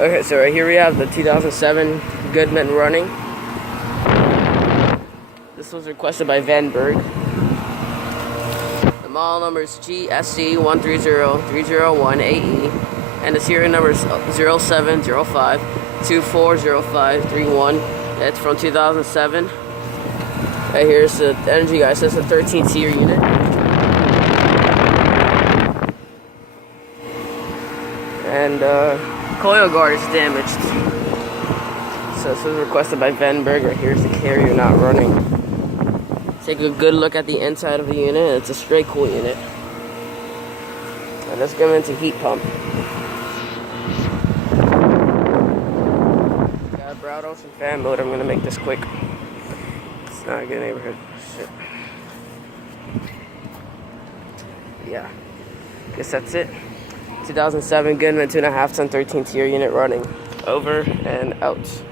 Okay, so right here we have the 2007 Goodman running. This was requested by Vanberg. The model number is GSC130301AE, and the serial number is 0705240531. It's from 2007. Right here's the energy guide. Says the 13-seer unit. And coil guard is damaged. So this was requested by Vanberg. Right here's the carrier not running. Take a good look at the inside of the unit. It's a straight cool unit. And let's go into heat pump. Got a Browdos and fan mode. I'm gonna make this quick. It's not a good neighborhood. Shit. Yeah. Guess that's it. 2007 Goodman 2.5 ton 13-tier unit running. Over and out.